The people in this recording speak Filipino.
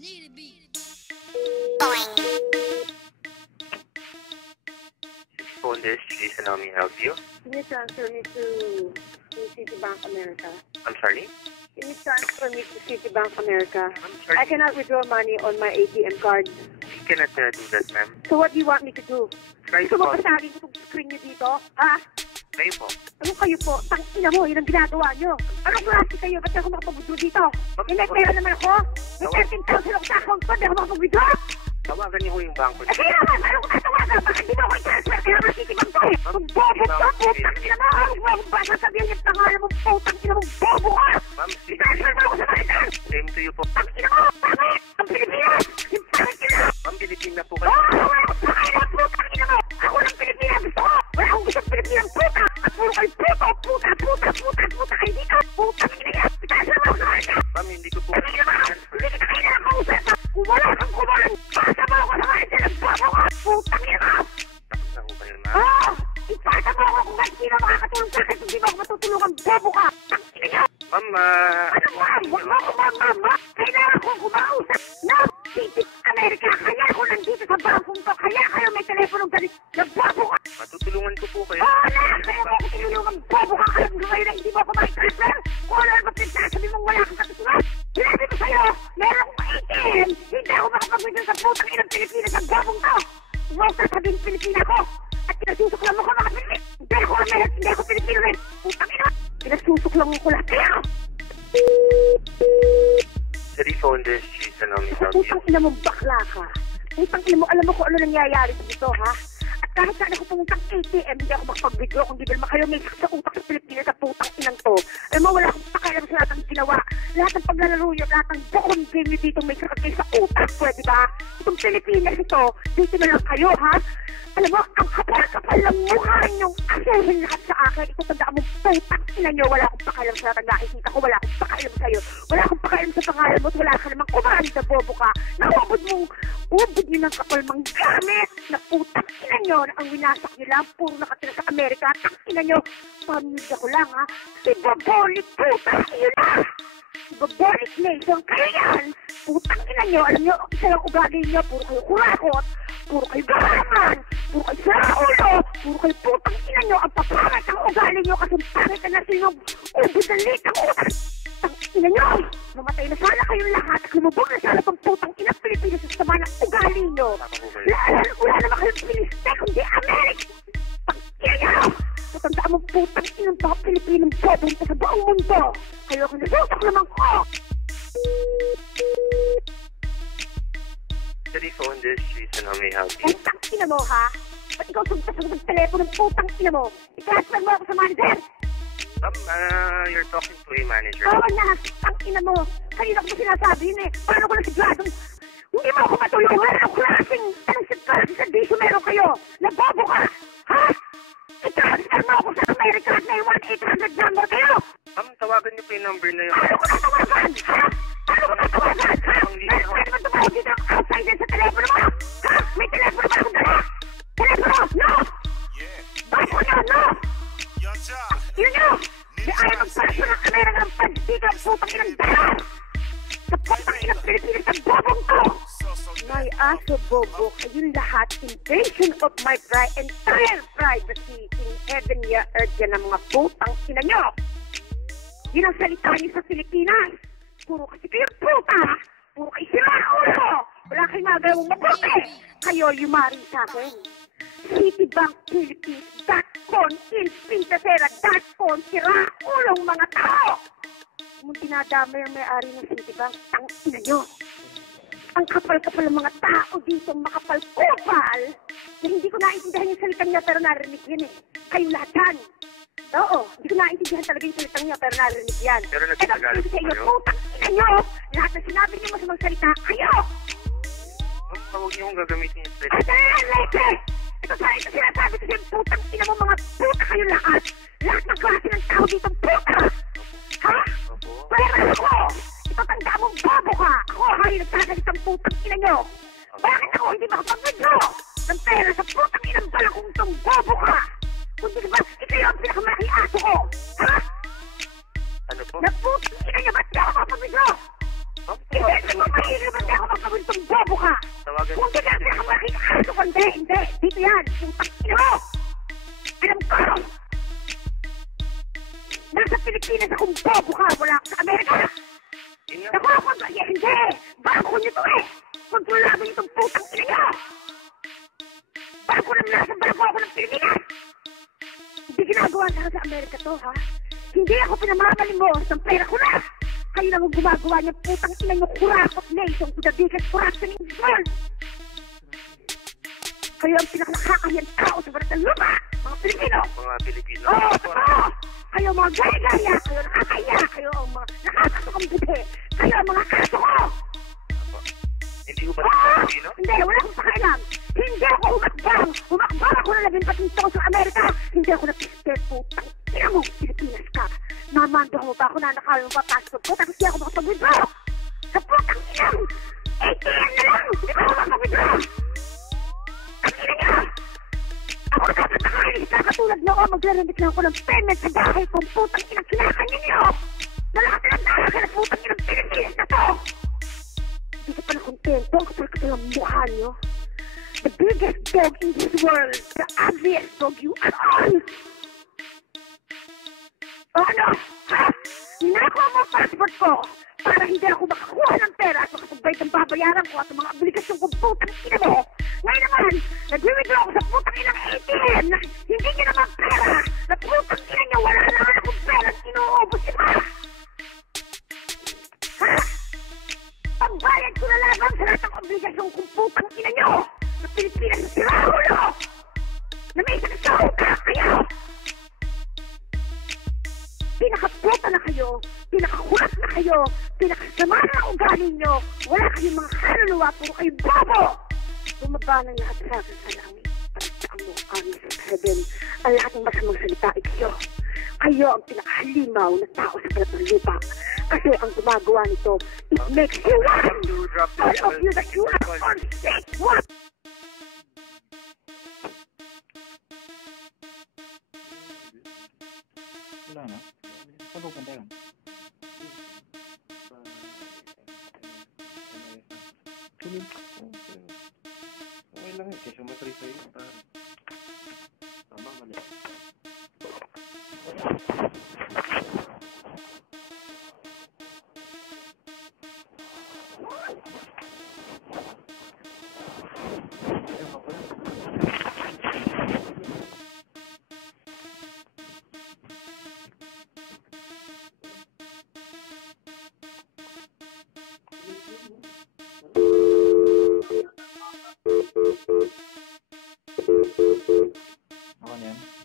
Need a beat. Phone this, Jason, how may I help you? Can you transfer me to Citibank America? I'm sorry? Can you transfer me to Citibank America? I'm sorry. I cannot withdraw money on my ATM card. We cannot do that, ma'am. So what do you want me to do? Try to Gusto mo call. pasagin ko itong screen niyo dito? Ha? Kayo po. Ano kayo po? Tangina mo, yun ang ginagawa niyo. Anong klase kayo? Ba't ako makapag-withdraw dito? May pera naman ako. May 13,000 ako sa account ko. Hindi ako makapag-withdraw. Tawagan niyo ho yung bangko Eh kaya naman, ano ko tatawagan? Bakit di mo ako i-transfer? Kaya nga Citibank ko eh. Kung bobo ka, putang ina mo. Huwag ba sasabihin yung pangalan mo, putang ina mo, bobo ka. Ma'am, I-transfer mo ako sa Maritan. same to you po. Tangina mo, pangit! Ang Pilipinas! Yung pangit ina! Ma'am, Pilipina po kayo. Oo, wala akong pakailan, putang ina mo! Ako ng Pilipinas gusto ko! Wala akong gusto ng Pilipinas, puta! At puro kayo puta! Kayo dito! Putang ina yan! I-transfer mo ako sa Maritan. Ma'am, hindi ko po Tangina mo! transfer. Hindi kita kailangan kausap mo! Kung wala kang kumain, pasa mo ako sa Maritan! Ang babo ka! Putang ina mo! Tapos na ho kayo, ma'am. Oo! Ipasa mo ako kung may sino makakatulong sa akin kung di mo ako matutulungan, bobo ka! Tangina niya! Ma'am, Ano mo? Huwag mo ako mama! Kailangan kong kumausap ng City America! Kaya ako nandito sa bangkong to! Kaya kayo may teleponong galit na bobo ka! matutulungan ko po kayo. Oo na! Kaya mo ako tinulungan bobo ka! Alam mo ngayon na hindi mo ako ma-transfer! Kung ano ba pinagsasabi mong wala kang katutunan! Sinabi ko sa'yo! Meron akong ATM! Hindi ako makapag-withdraw sa putang inang Pilipinas ang bobong to! Huwag sasabihin Pilipina ko! At pinagsusuklang mo ko mga Pilipin! Hindi ako Pilipino rin! Putang ina! Pinagsusuklang ko lahat kayo! City phone this, Jason, how may I help you? Putang ina mo, bakla ka. Putang ina mo, alam mo kung ano nangyayari dito, ha? At kahit saan ako pumuntang ATM, hindi ako makapag-withdraw kung di ba naman kayo may sakit sa utak sa Pilipinas sa putang inang to. Alam mo, wala akong pakialam sa lahat ng ginawa. Lahat ng paglalaro nyo, lahat ng bukong game nyo dito may sakit kayo sa utak, pwede ba? Itong Pilipinas ito, dito na lang kayo, ha? Alam mo, ang kapal-kapal ng mukha nyo, asahin lahat sa akin. Ito tandaan mo, putang ina nyo, wala akong pakialam sa lahat ng nakikita ko, wala akong pakialam sa'yo. Wala akong pakialam sa pangalan mo at wala ka namang kumain na bobo ka. Ubod nyo ng kapal mang gamit na putang ina nyo na ang winasak nyo lang, puro nakatira sa Amerika. Tang ina nyo, pamilya ko lang ha. Ibabolik putang ina lang. Ibabolik nation, kayo yan. Putang ina nyo, alam nyo, isa lang ugali nyo, puro kayo kurakot, puro kayo gahaman, puro kayo saraulo, puro kayo putang ina nyo, ang papangat ang ugali nyo kasi pangit na nasa inyong ubod ng litang utak. Tang ina nyo, mamatay na sana kayong lahat at lumubog na sana pang putang ina Pilipinas sa sama ng ugali nyo. Wala naman kayong Piliste, kundi Amerika. Tang ina nyo, matandaan mo putang inang baka Pilipinong bobong sa buong mundo. Kayo ako nasusak naman ko. City phone this, Jason, how may I help you? Putang ina mo, ha? Ba't ikaw sumpa ng telepono ng putang ina mo? I-transfer mo ako sa manager! Ma'am, you're talking to a manager. Oo na! Tang ina mo! Kanina ko ba sinasabi yun eh? Paano ko nasigladong? Hindi mo ako matulungan! Ang klaseng service meron kayo! Nabobo ka! Ha? I-transfer mo ako sa Amerika at may 1-800 number kayo! Ma'am, tawagan niyo po yung number na yun. Paano ko natawagan? Ha? Paano ko natawagan? Ha? Pwede ba tumawag dito ang outsider sa telepono mo? Ha? May telepono ba akong dala? Telepono! No! Bago na! No! Yun nyo! Di ayaw magpasyo ng kamera ng pandito ang putang inang dala! Sa putang inang Pilipinas ang bobong ko! My aso bobo, kayong lahat, invasion of my entire privacy in heaven, earth, yan ang mga putang ina nyo! Yun ang salita niyo sa Pilipinas! Puro kasi kayo puta! Puro kayo sila ulo! Wala kayong magawang mabuti! Kayo yumari sa akin! Citibankphilippines.com Ilpintasera.com Sira ulong mga tao! Kung tinadamay ang may-ari ng Citibank, tang ina nyo! Ang kapal-kapal ng mga tao dito, makapal-kupal, na hindi ko naintindihan yung salitang niya pero narinig yan eh. Kayong lahat yan. Oo, hindi ko naintindihan talaga yung salitang niya pero narinig yan. Pero nagtatagalog sa inyo, kayo? putang ina nyo! Lahat na sinabi niyo masamang salita, kayo! Ma'am, huwag niyo kong gagamitin yung stress. Ayan, Leke! Ito sinasabi ko sa'yo, putang ina mo mga puta kayo lahat! Lahat ng klase ng tao dito, puta! Ha? Opo. Pera ako! Ito tanda mong bobo ka! Ako kayo nagkagalitang putang ina nyo! Bakit ako hindi makapag-withdraw ng pera sa putang inang balakong tong bobo ka? Kundi diba, ito yung pinakamalaking aso ko! Ha? Ano po? Na putang ina nyo, ba't di ako makapag-withdraw? Ma'am, Hindi mo mahirap, ba't di ako gawin itong bobo ka! Tawagan Kung hindi ka na pinakamalaking aso ko, hindi! Dito yan! Yung takina mo! Alam ko! Nasa Pilipinas akong bobo ka! Wala ako sa Amerika! Yun nga. Naku ako! Hindi! Bago nyo to eh! Magtulaban nyo itong putang ina nyo! Bago naman nasa bago ako ng Pilipinas! Hindi ginagawa na sa Amerika to, ha? Hindi ako pinamamalimos ng pera ko na! Kayo lang ang gumagawa niyang putang ina nyo kurakot nation to the biggest corruption in the world! Kayo ang pinakanakakahiyang tao sa barat ng lupa, mga Pilipino! Mga Pilipino. Oo, totoo! Kayo ang mga gaya-gaya! Kayo nakakaya! Kayo ang mga nakakasokang buti! Kayo ang mga kaso ko! Apo. Hindi ko ba Oo! Pilipino? Hindi, wala akong pakialam! Hindi ako humakbang! Humakbang ako na 12 taon sa Amerika! Hindi ako napiste putang ina mo! Pilipinas ka! Namando mo ba ako na nakawin mo pa passport ko tapos di ako makapag-withdraw! Sa putang inang! ATM na lang! Hindi ko ako makapag-withdraw! Ang ina niya! Ako dapat nakainis na katulad na ako magre-remit lang ako ng payment sa bahay kung putang inang kinakanya niyo! Na lahat ng talaga na putang inang Pilipinas na to! Hindi ka pala kontento kapag katalang mukha niyo. The biggest dog in this world, the ugliest dog you are all! O ano? Ha? Ninakuha mo ang passport ko para hindi ako makakuha ng pera at makasabay ng babayaran ko at ang mga obligasyon kong putang ina mo. Ngayon naman, nag-withdraw ako sa putang inang ATM na hindi niya naman pera na putang ina niya wala na akong pera at inuubos niya pa. Ha? Pagbayad ko na lamang sa lahat ng obligasyon kong putang ina niyo na Pilipinas na sirahulo na may sakit sa utak kayo. Pinakaputa na kayo, pinakakulat na kayo, pinakasama na ang ugali nyo. Wala kayong mga kaluluwa, puro kayo bobo! Bumaba ng lahat sa akin sa langit. Pagkaan mo ang sa heaven. Ang lahat ng masamang salita ay kayo. Kayo ang pinakahalimaw na tao sa balat ng lupa. Kasi ang gumagawa nito, it makes you one! All of you that you are on sick, what? Wala na. Saan pupunta yun? Tulog ko. Okay lang eh. Kaysa matry sa'yo. Tama mali. Ako yan.